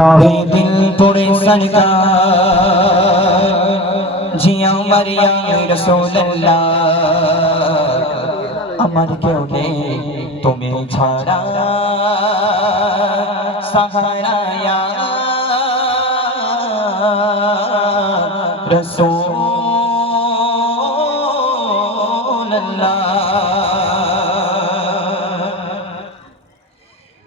দিল পড়ে সরকার জিয়া মারিয়া রাসূলুল্লাহ আমার কেউ নেই তুমি ছাড়া সাহারা ইয়া রাসূলুল্লাহ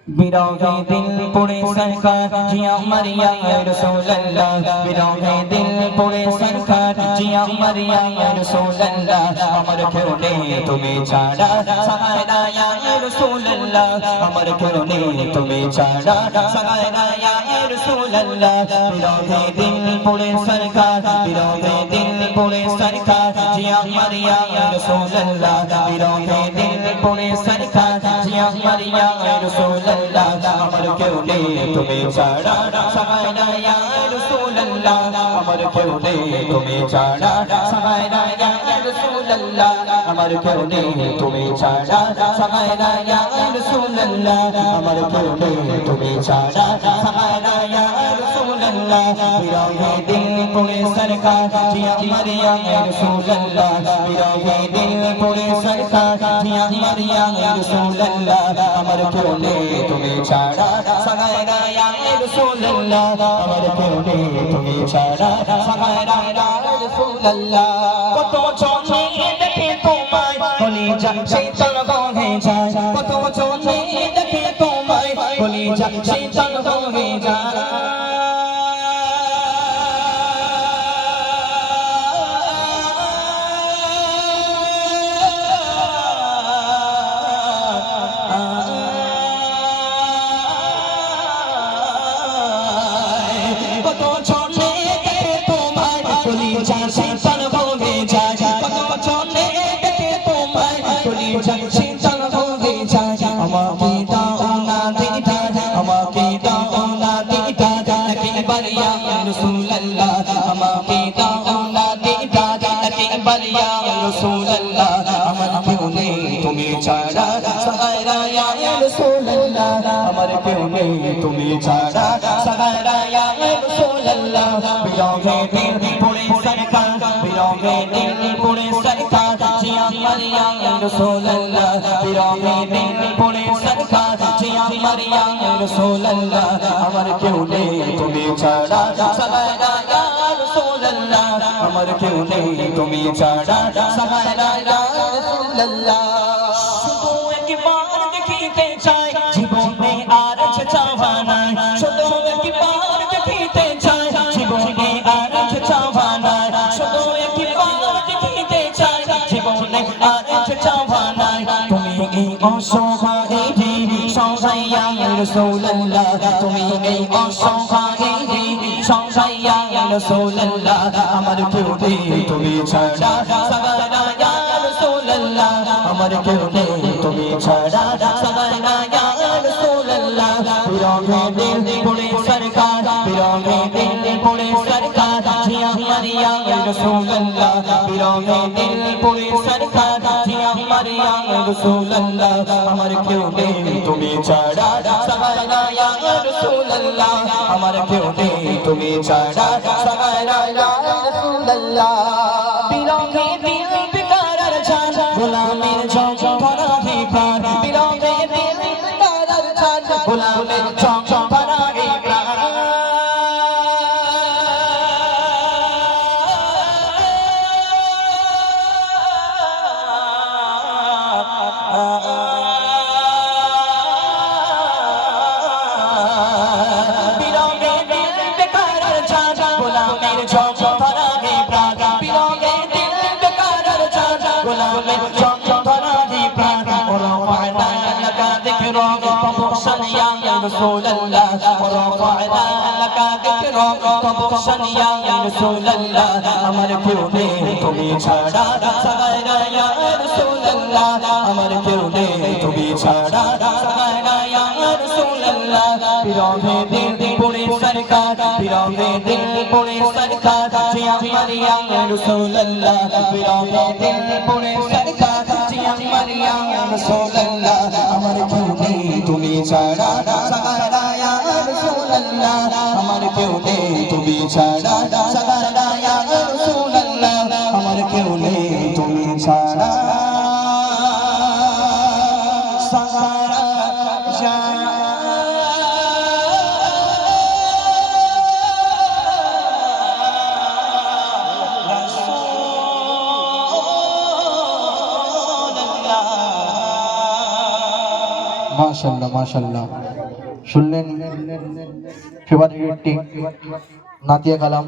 বিরহে দিল পড়ে সরকার জিয়া মারিয়া রাসূলুল্লাহ বিরহে দিল পড়ে সরকার জিয়া মারিয়া রাসূলুল্লাহ আমার কেউ নেই তুমি ছাড়া সাহারা ইয়া রাসূলুল্লাহ আমার কেউ নেই তুমি ছাড়া সাহারা ইয়া রাসূলুল্লাহ বিরহে দিল পড়ে সরকার বিরহে দিল পড়ে সরকার জিয়া মারিয়া রাসূলুল্লাহ বিরহে দিল পড়ে সরকার জিয়া মারিয়া রাসূলুল্লাহ আমার কেউ নেই তুমি ছাড়া সাহারা ইয়া রাসূলুল্লাহ আমার কেউ নেই তুমি ছাড়া সাহারা ইয়া রাসূলুল্লাহ আমার কেউ নেই তুমি ছাড়া সাহারা ইয়া রাসূলুল্লাহ আমার কেউ নেই তুমি ছাড়া সাহারা ইয়া রাসূলুল্লাহ বিরহে দিল পড়ে সরকার জিয়া মারিয়া রাসূলুল্লাহ বিরহে দিল পড়ে সরকার জিয়া মারিয়া রাসূলুল্লাহ আমার কেউ নেই তুমি ছাড়া সাহারা ইয়া রাসূলুল্লাহ আমার কেউ নেই তুমি ছাড়া সাহারা ইয়া রাসূলুল্লাহ কত জনে দেখে তোমায় কলিজা শীতল হয়ে যায় কত জনে দেখে তোমায় কলিজা শীতল হয়ে যায় তুমি ছাড়া সাহারা ইয়া রাসূলুল্লাহ আমার কেউ নেই তুমি ছাড়া সাহারা ইয়া রাসূলুল্লাহ বিরহে দিল পড়ে সরকার বিরহে দিল পড়ে সরকার জিয়া মারিয়া রাসূলুল্লাহ বিরহে দিল পড়ে সরকার জিয়া মারিয়া রাসূলুল্লাহ আমার কেউ নেই তুমি ছাড়া সাহারা ইয়া রাসূলুল্লাহ আমার কেউ নেই তুমি ছাড়া সাহারা ইয়া রাসূলুল্লাহ জীবনে আর চাওয়া নাই শুধু একবার দেখিতে চাই জীবনে আর চাওয়া নাই শুধু একবার দেখিতে চাই জীবনে আর চাওয়া নাই তুমি এই অসহায় সহায়া রাসূলুল্লাহ তুমি এই অসহায় সহায়া রাসূলুল্লাহ আমার কেউ নেই তুমি ছাড়া সাহারা ইয়া রাসূলুল্লাহ আমার কেউ নেই তুমি ছাড়া সাহারা ইয়া রাসূলুল্লাহ বিরহে দিল পড়ে সরকার বিরহে দিল পড়ে সরকার জিয়া মারিয়া রাসূলুল্লাহ বিরহে দিল পড়ে সরকার জিয়া মারিয়া রাসূলুল্লাহ আমার কেউ নেই তুমি ছাড়া সাহারা ইয়া রাসূলুল্লাহ আমার কেউ নেই তুমি ছাড়া সাহারা ইয়া রাসূলুল্লাহ বিরহে দিল বেকার জান গোলামের জং ভরা হে প্রাণ বিরহে দিল বেকার জান গোলামের জং ভরা হে প্রাণ বিরহে দিল বেকার জান গোলামের জং ভরা হে প্রাণ বিরহে দিল বেকার জান গোলামের জং ভরা হে প্রাণ ورفعنا لك ذكرك فبشر يا رسول الله ورفعنا لك ذكرك فبشر يا رسول الله আমার কেউ নেই তুমি ছাড়া সাহারা ইয়া রাসূলুল্লাহ আমার কেউ নেই তুমি ছাড়া সাহারা ইয়া রাসূলুল্লাহ বিরহে দিল পড়ে সরকার বিরহে দিল পড়ে সরকার জিয়া মারিয়া রাসূলুল্লাহ বিরহে দিল পড়ে সরকার জিয়া মারিয়া রাসূলুল্লাহ আমার কেউ নেই তুমি ছাড়া সাহারা ইয়া রাসূলুল্লাহ আল্লাহ আমার কেউ নেই তুমি ছাড়া সাগারা ইয়া রাসূলুল্লাহ আমার কেউ নেই তুমি ছাড়া সাগারা ইয়া মাশাআল্লাহ মাশাআল্লাহ শুনলেন ফেভারিট নাতিয়া কালাম